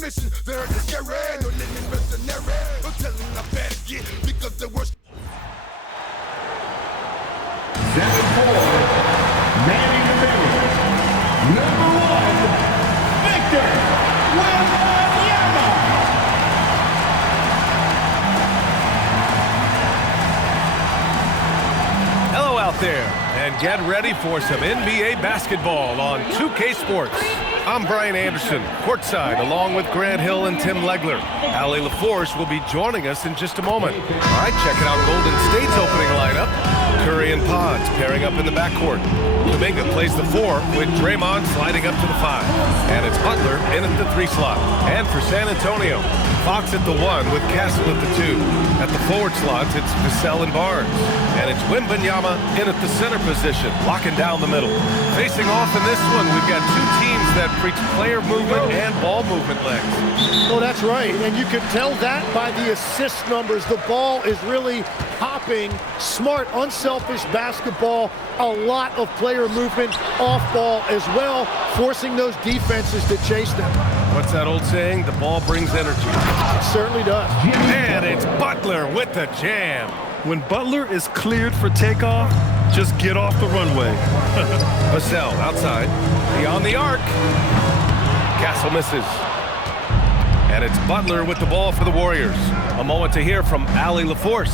mission. They're the scary, no living mercenary. I'm telling I better get because the worst. 7-4, manning the middle. Number 1, Victor Wembanyama. Hello out there, and get ready for some NBA basketball on 2K Sports. I'm Brian Anderson, courtside, along with Grant Hill and Tim Legler. Allie LaForce will be joining us in just a moment. All right, checking out Golden State's opening lineup. Curry and Pods pairing up in the backcourt. Kuminga plays the 4 with Draymond sliding up to the 5. And it's Butler in at the 3 slot. And for San Antonio, Fox at the 1 with Castle at the 2. At the forward slots, it's Vassell and Barnes. And it's Wembanyama in at the center position, locking down the middle. Facing off in this one, we've got two teams that preach player movement and ball movement legs. Well, that's right, and you can tell that by the assist numbers. The ball is really hopping, smart, unselfish basketball, a lot of player movement off ball as well, forcing those defenses to chase them. What's that old saying? The ball brings energy. It certainly does. And it's Butler with the jam. When Butler is cleared for takeoff, just get off the runway. Vassell outside, beyond the arc. Castle misses. And it's Butler with the ball for the Warriors. A moment to hear from Allie LaForce.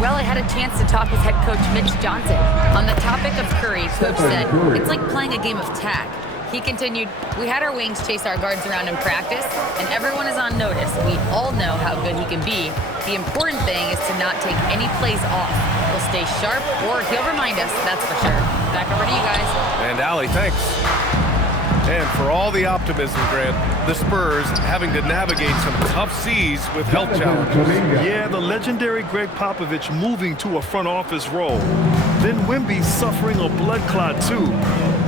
Well, I had a chance to talk with head coach Mitch Johnson. On the topic of Curry, coach said, it's like playing a game of tag. He continued, we had our wings chase our guards around in practice, and everyone is on notice. We all know how good he can be. The important thing is to not take any plays off. We'll stay sharp, or he'll remind us, that's for sure. Back over to you guys. And Allie, thanks. And for all the optimism, Grant, the Spurs having to navigate some tough seas with health challenges. Yeah, the legendary Greg Popovich moving to a front office role. Then Wemby suffering a blood clot too.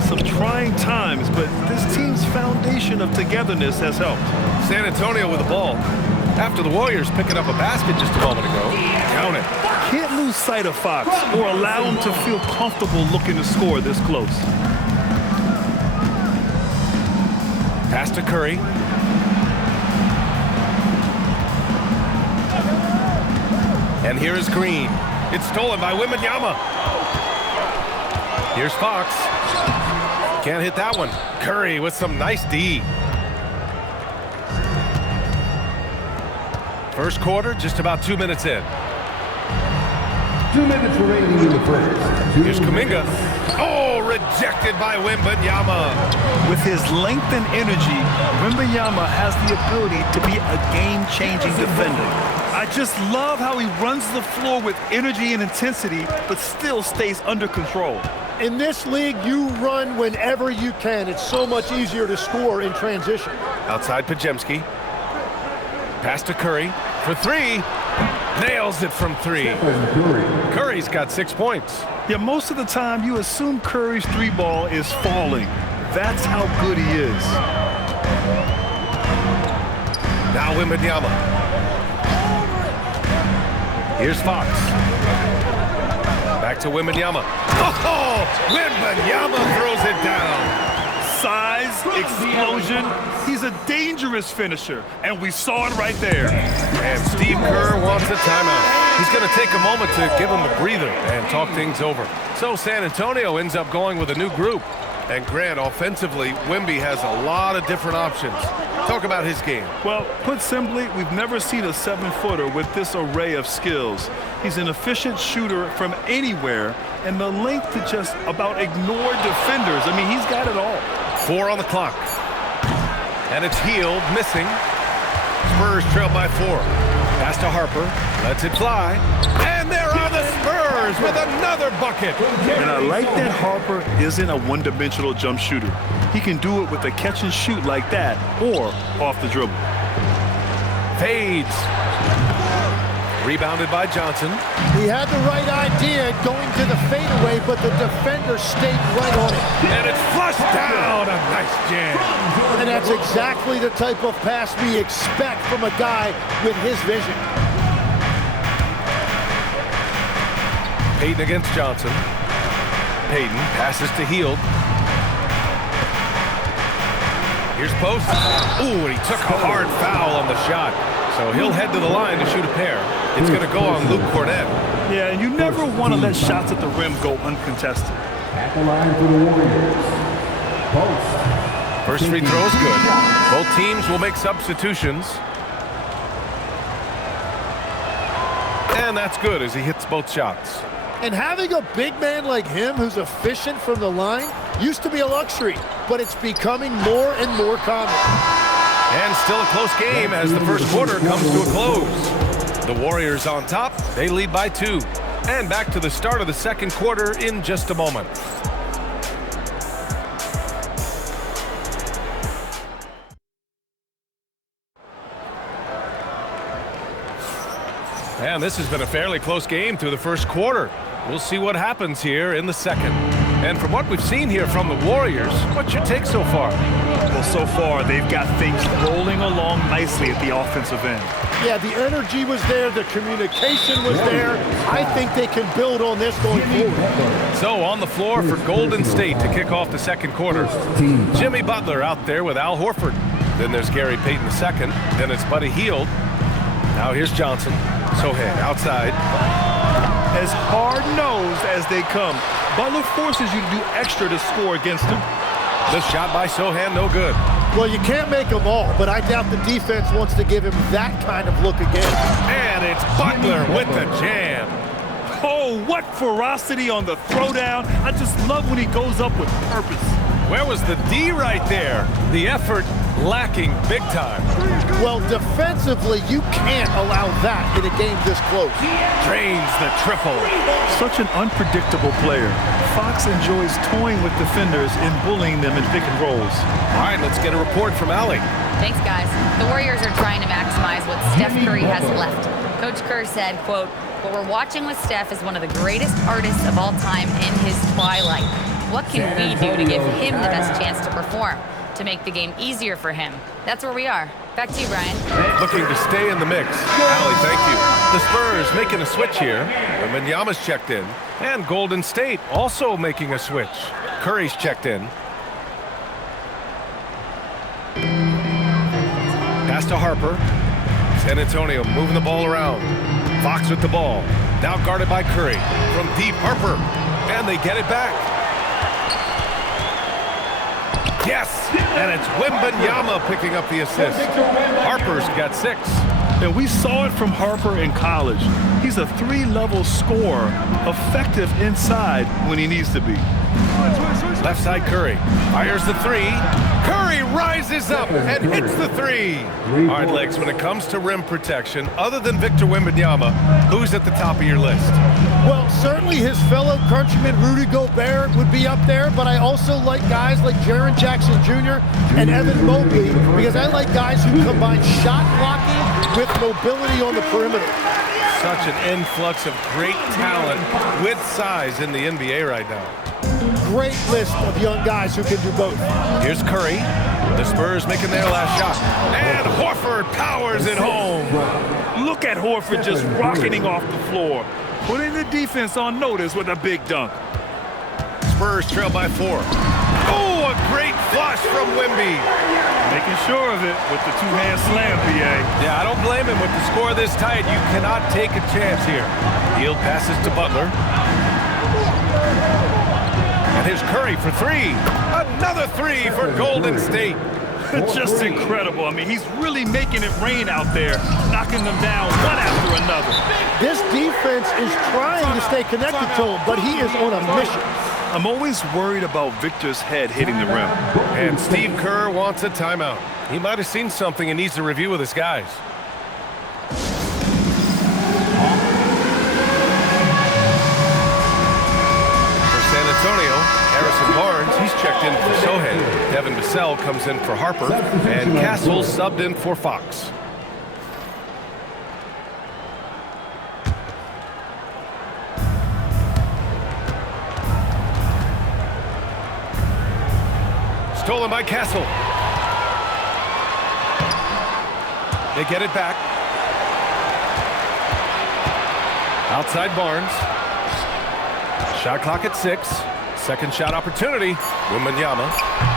Some trying times, but this team's foundation of togetherness has helped. San Antonio with the ball. After the Warriors picking up a basket just a moment ago. Count it. Can't lose sight of Fox or allow him to feel comfortable looking to score this close. Pass to Curry. And here is Green. It's stolen by Wembanyama. Here's Fox. Can't hit that one. Curry with some nice D. First quarter, just about 2 minutes in. 2 minutes remaining in the first. Here's Kuminga. Oh, rejected by Wembanyama. With his length and energy, Wembanyama has the ability to be a game-changing defender. I just love how he runs the floor with energy and intensity, but still stays under control. In this league, you run whenever you can. It's so much easier to score in transition. Outside Pajemski. Pass to Curry for 3. Nails it from 3. Curry's got 6 points. Yeah, most of the time you assume Curry's 3-ball is falling. That's how good he is. Now Wembanyama. Here's Fox. Back to Wembanyama. Oh, Wembanyama throws it down. Size, explosion. He's a dangerous finisher, and we saw it right there. And Steve Kerr wants a timeout. He's going to take a moment to give him a breather and talk things over. So San Antonio ends up going with a new group. And Grant, offensively, Wemby has a lot of different options. Talk about his game. Well, put simply, we've never seen a 7-footer with this array of skills. He's an efficient shooter from anywhere, and the length to just about ignore defenders. I mean, he's got it all. 4 on the clock. And it's Hield missing. Spurs trail by 4. Pass to Harper. Lets it fly. And there are the Spurs with another bucket. And I like that Harper isn't a one-dimensional jump shooter. He can do it with a catch and shoot like that or off the dribble. Fades. Rebounded by Johnson. He had the right idea going to the fadeaway, but the defender stayed right on it. And it's flushed down. A nice jam. And that's exactly the type of pass we expect from a guy with his vision. Payton against Johnson. Payton passes to Hield. Here's post. Ooh, and he took a hard foul on the shot. So he'll head to the line to shoot a pair. It's going to go on Luke Cornett. Yeah, and you never want to let shots at the rim go uncontested. At the line for the Warriors. Post. First free throw is good. Both teams will make substitutions. And that's good as he hits both shots. And having a big man like him who's efficient from the line used to be a luxury, but it's becoming more and more common. And still a close game as the first quarter comes to a close. The Warriors on top, they lead by 2. And back to the start of the second quarter in just a moment. And this has been a fairly close game through the first quarter. We'll see what happens here in the second. And from what we've seen here from the Warriors, what's your take so far? Well, so far, they've got things rolling along nicely at the offensive end. Yeah, the energy was there, the communication was there. I think they can build on this going forward. So on the floor for Golden State to kick off the second quarter. Jimmy Butler out there with Al Horford. Then there's Gary Payton II. Then it's Buddy Hield. Now here's Johnson. Sohan outside. As hard-nosed as they come, Butler forces you to do extra to score against him. The shot by Sohan, no good. Well, you can't make them all, but I doubt the defense wants to give him that kind of look again. And it's Butler with the jam. Oh, what ferocity on the throwdown. I just love when he goes up with purpose. Where was the D right there? The effort lacking big time. Well, defensively, you can't allow that in a game this close. Drains the triple. Such an unpredictable player. Fox enjoys toying with defenders and bullying them in pick and rolls. All right, let's get a report from Allie. Thanks, guys. The Warriors are trying to maximize what Steph Curry has left. Coach Kerr said, quote, "What we're watching with Steph is one of the greatest artists of all time in his twilight. What can we do to give him the best chance to perform, to make the game easier for him?" That's where we are. Back to you, Brian. Looking to stay in the mix. Allie, thank you. The Spurs making a switch here. Wembanyama's checked in. And Golden State also making a switch. Curry's checked in. Pass to Harper. San Antonio moving the ball around. Fox with the ball. Now guarded by Curry. From deep, Harper. And they get it back. Yes! And it's Wembanyama picking up the assist. Harper's got 6. And we saw it from Harper in college. He's a 3-level scorer, effective inside when he needs to be. Left side Curry. Fires the 3. Curry rises up and hits the 3. All right, Legs, when it comes to rim protection, other than Victor Wembanyama, who's at the top of your list? Well, certainly his fellow countryman Rudy Gobert would be up there, but I also like guys like Jaren Jackson Jr. and Evan Mobley because I like guys who combine shot blocking with mobility on the perimeter. Such an influx of great talent with size in the NBA right now. Great list of young guys who can do both. Here's Curry. The Spurs making their last shot. And Horford powers it home. Look at Horford just rocketing off the floor, putting the defense on notice with a big dunk. Spurs trail by 4. Oh, a great flush from Wemby. Making sure of it with the two-hand slam, PA. Yeah, I don't blame him with the score this tight. You cannot take a chance here. Hield passes to Butler. And here's Curry for 3. Another 3 for Golden State. Just incredible. I mean, he's really making it rain out there, knocking them down one after another. This defense is trying to stay connected to him, but he is on a mission. I'm always worried about Victor's head hitting the rim. And Steve Kerr wants a timeout. He might have seen something and needs to review with his guys. For San Antonio, Harrison Barnes, he's checked in for Sohan. Devin Vassell comes in for Harper. And Castle subbed in for Fox. Stolen by Castle. They get it back. Outside Barnes. Shot clock at 6. Second shot opportunity. Wembanyama.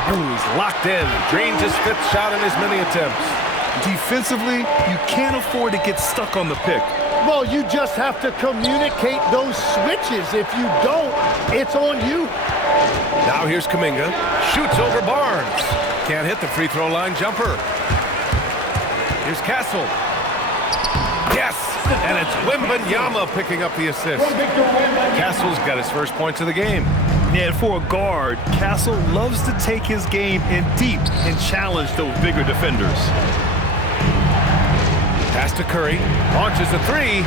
Ooh, he's locked in. Drains his 5th shot in as many attempts. Defensively, you can't afford to get stuck on the pick. Well, you just have to communicate those switches. If you don't, it's on you. Now here's Kuminga. Shoots over Barnes. Can't hit the free throw line jumper. Here's Castle. Yes! And it's Wembanyama picking up the assist. Castle's got his first points of the game. And for a guard, Castle loves to take his game in deep and challenge those bigger defenders. Pass to Curry. Launches a 3.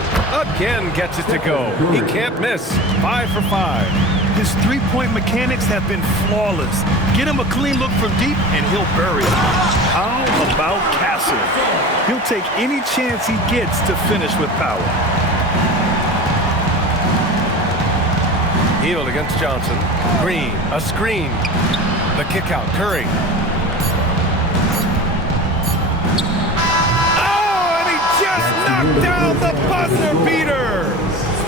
Again gets it to go. He can't miss. 5 for 5. His three-point mechanics have been flawless. Get him a clean look from deep, and he'll bury it. How about Castle? He'll take any chance he gets to finish with power. Healed against Johnson. Green, a screen. The kick out, Curry. Oh, and he just knocked down the buzzer beater.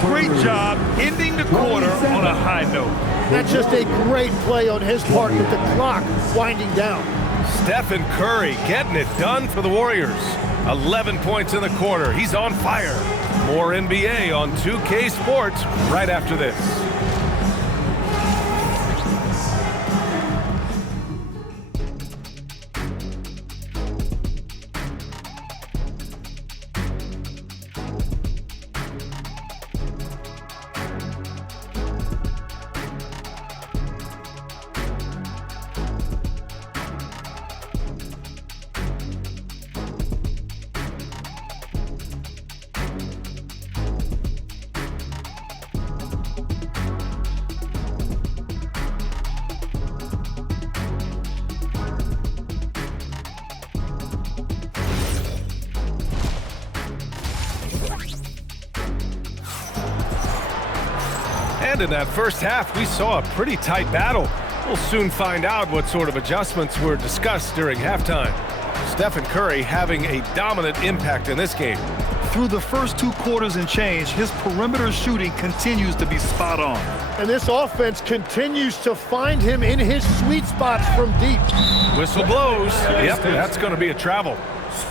Great job ending the quarter on a high note. That's just a great play on his part with the clock winding down. Stephen Curry getting it done for the Warriors. 11 points in the quarter. He's on fire. More NBA on 2K Sports right after this. And in that first half, we saw a pretty tight battle. We'll soon find out what sort of adjustments were discussed during halftime. Stephen Curry having a dominant impact in this game. Through the first 2 quarters and change, his perimeter shooting continues to be spot on. And this offense continues to find him in his sweet spots from deep. Whistle blows. Yep, that's going to be a travel.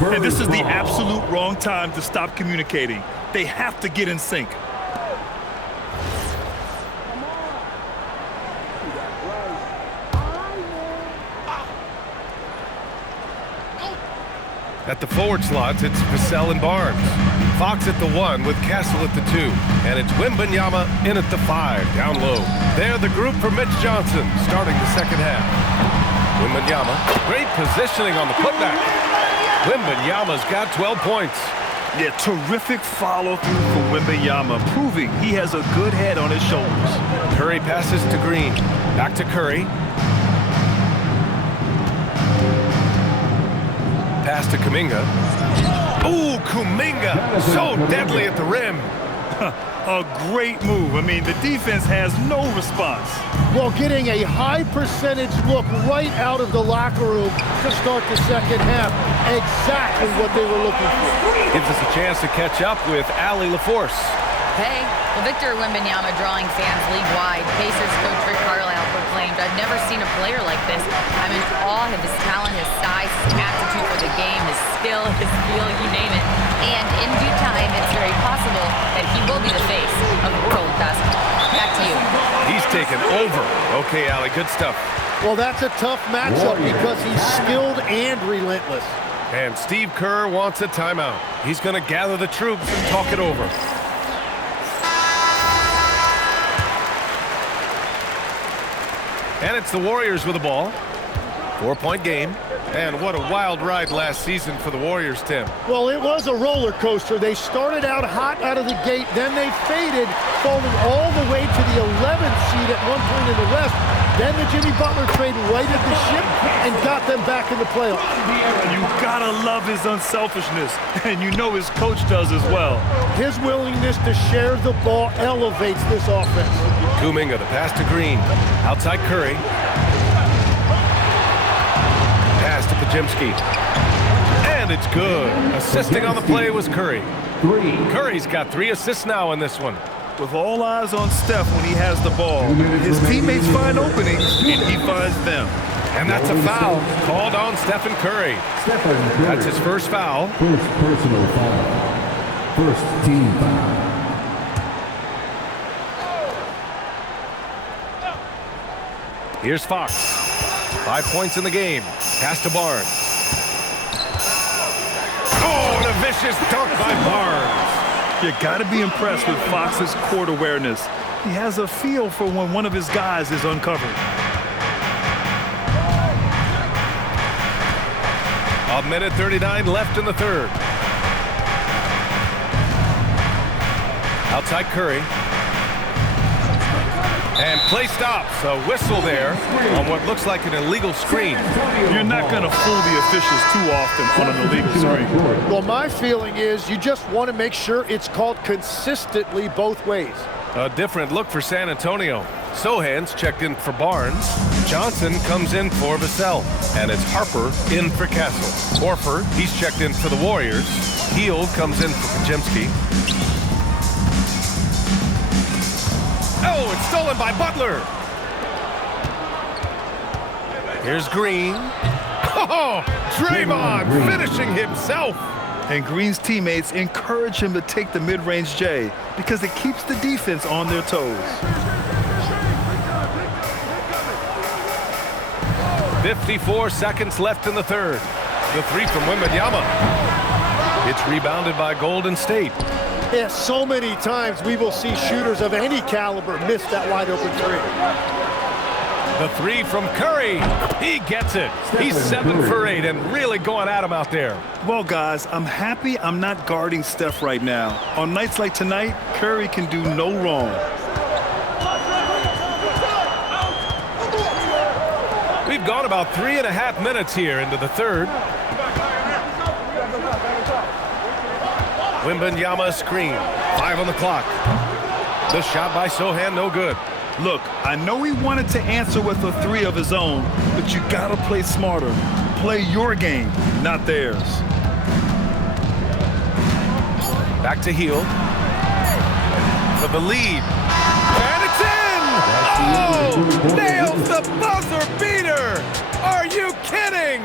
And this is the absolute wrong time to stop communicating. They have to get in sync. At the forward slots, it's Vassell and Barnes. Fox at the 1 with Castle at the 2. And it's Wembanyama in at the 5, down low. They're the group for Mitch Johnson, starting the second half. Wembanyama, great positioning on the putback. Wembanyama's got 12 points. Yeah, terrific follow-through for Wembanyama, proving he has a good head on his shoulders. Curry passes to Green. Back to Curry. Pass to Kuminga. Ooh, Kuminga, so deadly at the rim. A great move. I mean, the defense has no response. Well, getting a high percentage look right out of the locker room to start the second half. Exactly what they were looking for. Gives us a chance to catch up with Allie LaForce. Hey, well, Victor Wembanyama drawing fans league-wide. Pacers coach Rick Carlisle proclaimed, "I've never seen a player like this. I'm in awe of his talent, his size, his aptitude for the game, his skill, his feel, you name it. And in due time, it's very possible that he will be the face of world basketball." Back to you. He's taken over. Okay, Allie, good stuff. Well, that's a tough matchup because he's skilled and relentless. And Steve Kerr wants a timeout. He's going to gather the troops and talk it over. And it's the Warriors with the ball. 4-point game. And what a wild ride last season for the Warriors, Tim. Well, it was a roller coaster. They started out hot out of the gate, then they faded, falling all the way to the 11th seed at one point in the West. Then the Jimmy Butler trade righted the ship and got them back in the playoffs. You gotta love his unselfishness, and you know his coach does as well. His willingness to share the ball elevates this offense. Kuminga, the pass to Green. Outside Curry. Pass to Pajimski. And it's good. Assisting on the play was Curry. Curry's got 3 assists now in this one. With all eyes on Steph when he has the ball, his teammates find openings, and he finds them. And that's a foul called on Stephen Curry. Stephen Curry. That's his first foul. First personal foul. First team foul. Here's Fox. 5 points in the game. Pass to Barnes. Oh, and a vicious dunk by Barnes. You got to be impressed with Fox's court awareness. He has a feel for when one of his guys is uncovered. A minute 39 left in the third. Outside Curry. And play stops. A whistle there on what looks like an illegal screen. You're not going to fool the officials too often on an illegal screen. Well, my feeling is you just want to make sure it's called consistently both ways. A different look for San Antonio. Sohan's checked in for Barnes. Johnson comes in for Vassell. And it's Harper in for Castle. Horford, he's checked in for the Warriors. Hield comes in for Kajemski. Oh, it's stolen by Butler. Here's Green. Oh, Draymond finishing himself. And Green's teammates encourage him to take the mid-range J because it keeps the defense on their toes. 54 seconds left in the third. The three from Wembanyama. It's rebounded by Golden State. Yeah, so many times we will see shooters of any caliber miss that wide open three. The three from Curry. He gets it. He's 7 for 8 and really going at him out there. Well, guys, I'm happy I'm not guarding Steph right now. On nights like tonight, Curry can do no wrong. We've gone about 3.5 minutes here into the third. Wembanyama screen. 5 on the clock. The shot by Sohan, no good. Look, I know he wanted to answer with a three of his own, but you gotta play smarter. Play your game, not theirs. Back to Hield. For the lead. And it's in! Oh! Nails the buzzer beater! Are you kidding?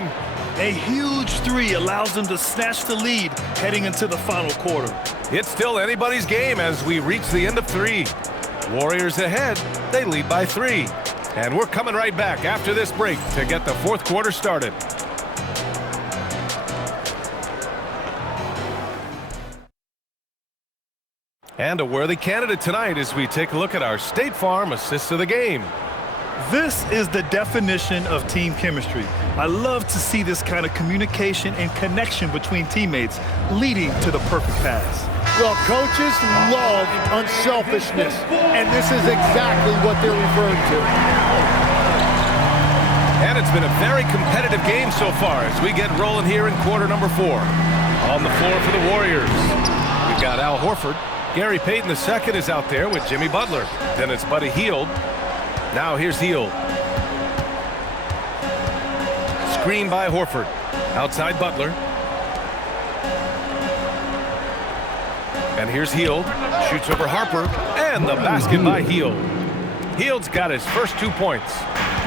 A huge three allows them to snatch the lead heading into the final quarter. It's still anybody's game as we reach the end of 3. Warriors ahead. They lead by 3. And we're coming right back after this break to get the fourth quarter started. And a worthy candidate tonight as we take a look at our State Farm Assist of the Game. This is the definition of team chemistry. I love to see this kind of communication and connection between teammates leading to the perfect pass. Well, coaches love unselfishness, and this is exactly what they're referring to. And it's been a very competitive game so far as we get rolling here in quarter number 4. On the floor for the Warriors, we've got Al Horford. Gary Payton II is out there with Jimmy Butler. Then it's Buddy Hield. Now here's Hield. Screen by Horford. Outside Butler. And here's Hield. Shoots over Harper. And the basket by Hield. Hield's got his first 2 points.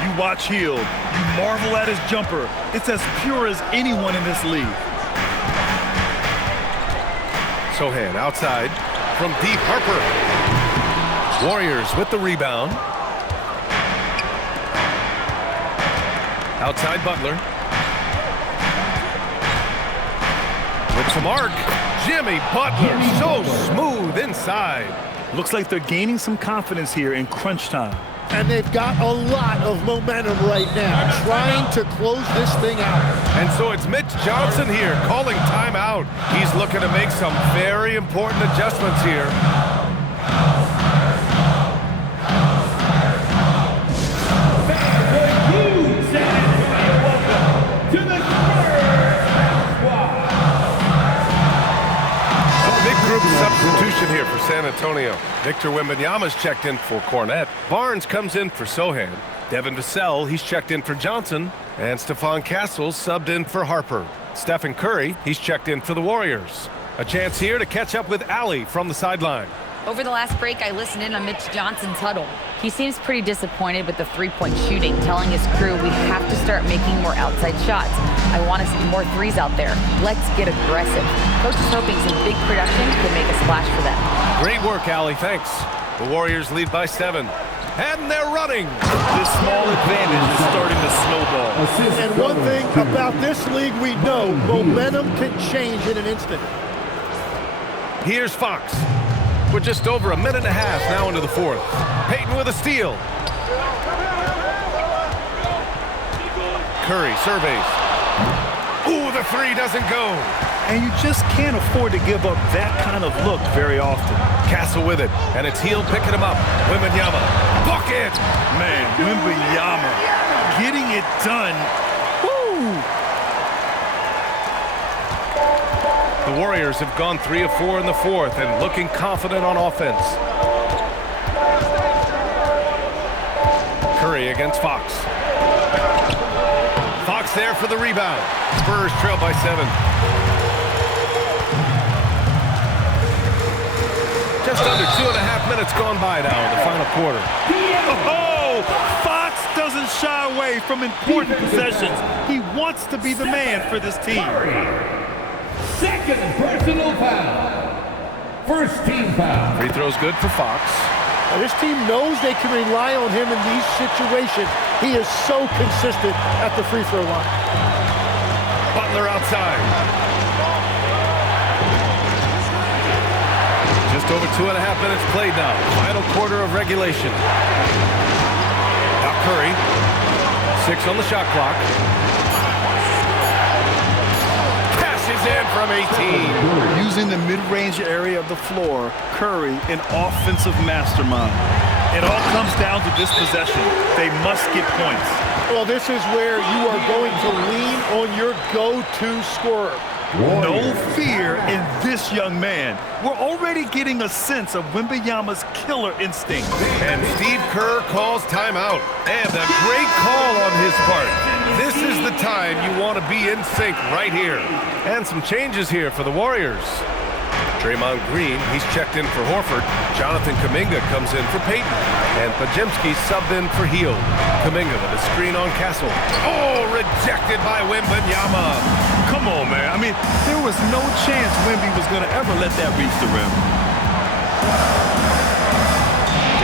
You watch Hield. You marvel at his jumper. It's as pure as anyone in this league. Sohan outside from deep. Harper. Warriors with the rebound. Outside Butler. With some arc. Jimmy Butler so smooth inside. Looks like they're gaining some confidence here in crunch time. And they've got a lot of momentum right now, trying to close this thing out. And so it's Mitch Johnson here calling timeout. He's looking to make some very important adjustments here. Substitution here for San Antonio. Victor Wembanyama's checked in for Cornette. Barnes comes in for Sohan. Devin Vassell, he's checked in for Johnson. And Stephon Castles subbed in for Harper. Stephen Curry, he's checked in for the Warriors. A chance here to catch up with Allie from the sideline. Over the last break, I listened in on Mitch Johnson's huddle. He seems pretty disappointed with the three-point shooting, telling his crew we have to start making more outside shots. I want to see more threes out there. Let's get aggressive. Coach is hoping some big production could make a splash for them. Great work, Allie. Thanks. The Warriors lead by 7. And they're running. This small advantage is starting to snowball. And one thing about this league we know, momentum can change in an instant. Here's Fox. We're just over a minute and a half now into the fourth. Payton with a steal. Curry surveys. Ooh, the three doesn't go. And you just can't afford to give up that kind of look very often. Castle with it, and it's Heel picking him up. Wembanyama, bucket! Man, Wembanyama getting it done. Woo! The Warriors have gone 3 of 4 in the fourth and looking confident on offense. Curry against Fox. Fox there for the rebound. Spurs trail by 7. Just under 2.5 minutes gone by now in the final quarter. Oh, Fox doesn't shy away from important possessions. He wants to be the man for this team. Second personal foul. First team foul. Free throw's good for Fox. Now, this team knows they can rely on him in these situations. He is so consistent at the free throw line. Butler outside. Just over 2.5 minutes played now. Final quarter of regulation. Now Curry. 6 on the shot clock. Cashes in from 18. Using the mid-range area of the floor, Curry, an offensive mastermind. It all comes down to this possession. They must get points. Well, this is where you are going to lean on your go-to scorer. No fear in this young man. We're already getting a sense of Wembanyama's killer instinct. And Steve Kerr calls timeout. And a great call on his part. This is the time you want to be in sync right here. And some changes here for the Warriors. Draymond Green, he's checked in for Horford. Jonathan Kuminga comes in for Payton. And Pajemski subbed in for Heel. Kuminga with a screen on Castle. Oh, rejected by Wembanyama. Come on, man. I mean, there was no chance Wemby was going to ever let that reach the rim.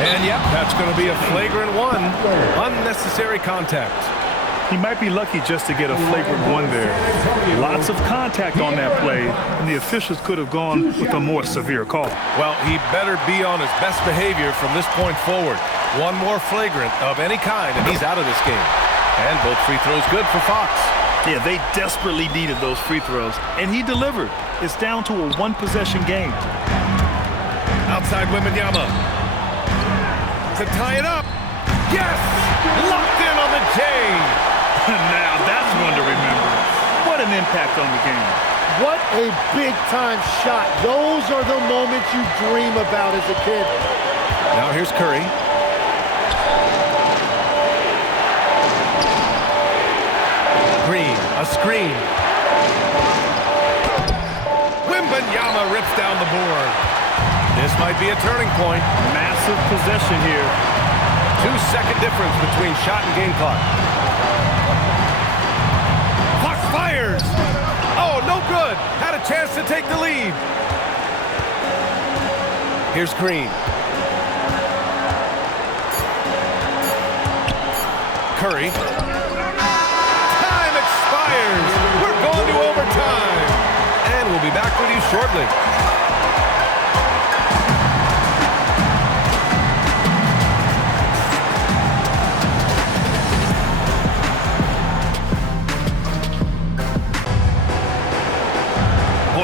And yep, that's going to be a flagrant 1. Unnecessary contact. He might be lucky just to get a flagrant 1 there. Lots of contact on that play, and the officials could have gone with a more severe call. Well, he better be on his best behavior from this point forward. 1 more flagrant of any kind, and he's out of this game. And both free throws good for Fox. Yeah, they desperately needed those free throws, and he delivered. It's down to a 1-possession game. Outside Wembanyama. To tie it up. Yes! Locked in on the J. Now that's one to remember. What an impact on the game. What a big-time shot. Those are the moments you dream about as a kid. Now here's Curry. Green, a screen. Wembanyama rips down the board. This might be a turning point. Massive possession here. 2-second difference between shot and game clock. Fox fires. Oh, no good. Had a chance to take the lead. Here's Green. Curry. Time expires. We're going to overtime. And we'll be back with you shortly.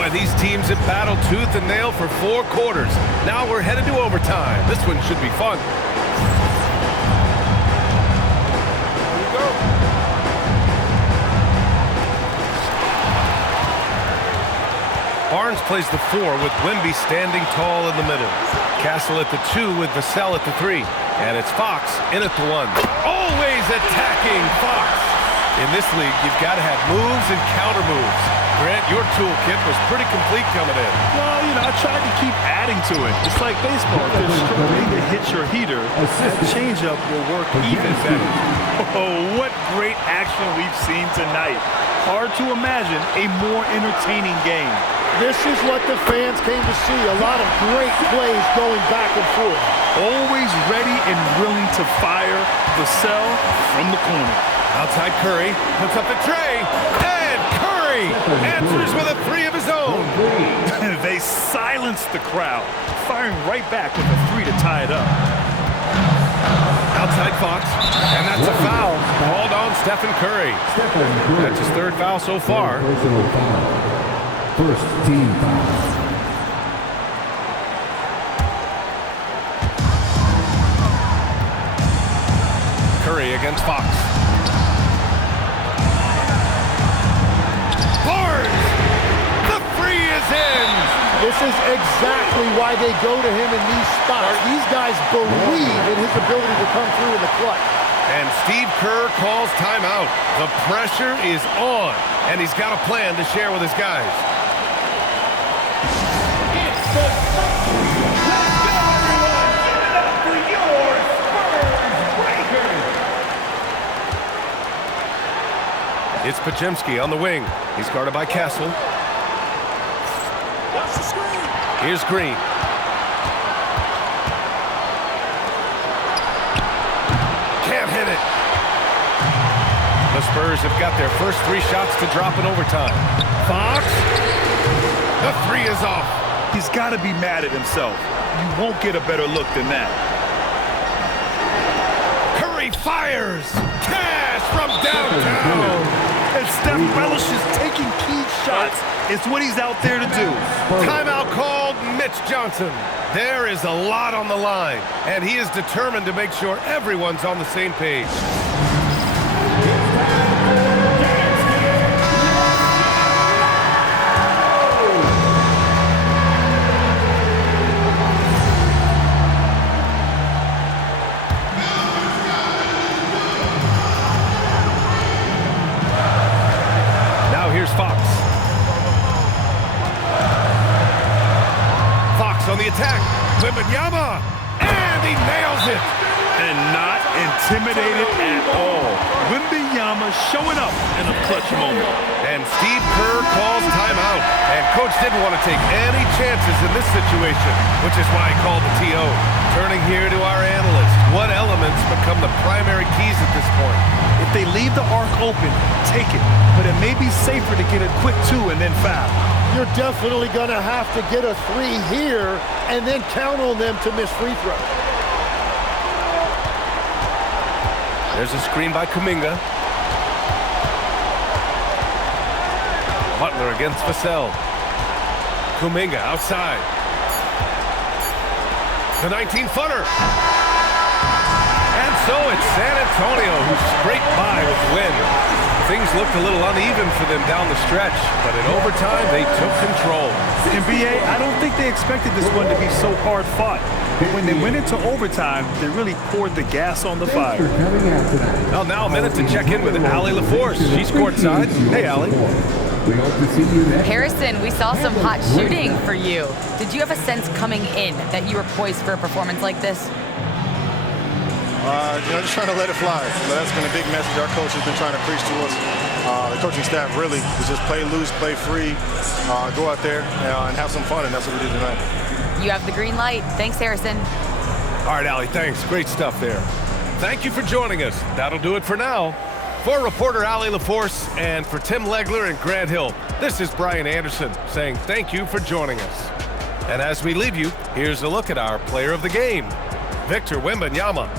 These teams have battled tooth and nail for 4 quarters. Now we're headed to overtime. This one should be fun. Here we go. Barnes plays the 4 with Wemby standing tall in the middle. Castle at the 2 with Vassell at the 3. And it's Fox in at the 1. Always attacking Fox. In this league, you've got to have moves and counter moves. Grant, your toolkit was pretty complete coming in. Well, I tried to keep adding to it. It's like baseball. If you're struggling to hit your heater, that changeup will work even better. Oh, what great action we've seen tonight. Hard to imagine a more entertaining game. This is what the fans came to see. A lot of great plays going back and forth. Always ready and willing to fire Vassell from the corner. Outside Curry, puts up the tray, and Curry answers with a three of his own. They silenced the crowd, firing right back with a three to tie it up. Outside Fox, and that's a foul called on Stephen Curry. That's his third foul so far. Personal foul. First team foul. Curry against Fox. Barnes! The three is in! This is exactly why they go to him in these spots. These guys believe in his ability to come through in the clutch. And Steve Kerr calls timeout. The pressure is on, and he's got a plan to share with his guys. It's Pajemski on the wing. He's guarded by Castle. Here's Green. Can't hit it. The Spurs have got their first three shots to drop in overtime. Fox. The three is off. He's got to be mad at himself. You won't get a better look than that. Curry fires. Cash from downtown. And Steph relishes taking key shots. It's what he's out there to do. Timeout called Mitch Johnson. There is a lot on the line, and he is determined to make sure everyone's on the same page. Here's Fox. Fox on the attack. Wembanyama. And he nails it. And not intimidated at all. Wembanyama showing up in a clutch moment. And Steve Kerr calls timeout. And Coach didn't want to take any chances in this situation, which is why he called the TO. Turning here to our analyst. What elements become the primary keys at this point? If they leave the arc open, take it. But it may be safer to get a quick two and then foul. You're definitely going to have to get a three here and then count on them to miss free throws. There's a screen by Kuminga. Butler against Vassell. Kuminga outside. The 19-footer. And so it's San Antonio who scraped by with the win. Things looked a little uneven for them down the stretch, but in overtime, they took control. NBA, I don't think they expected this one to be so hard fought. But when they went into overtime, they really poured the gas on the fire. Well, now a minute to check in with Allie LaForce. She's courtside. Hey, Allie. Harrison, we saw some hot shooting for you. Did you have a sense coming in that you were poised for a performance like this? Just trying to let it fly. That's been a big message our coach has been trying to preach to us. The coaching staff really is just play loose, play free, go out there and have some fun, and that's what we did tonight. You have the green light. Thanks, Harrison. All right, Allie, thanks. Great stuff there. Thank you for joining us. That'll do it for now. For reporter Allie LaForce and for Tim Legler and Grant Hill, this is Brian Anderson saying thank you for joining us. And as we leave you, here's a look at our player of the game, Victor Wembanyama.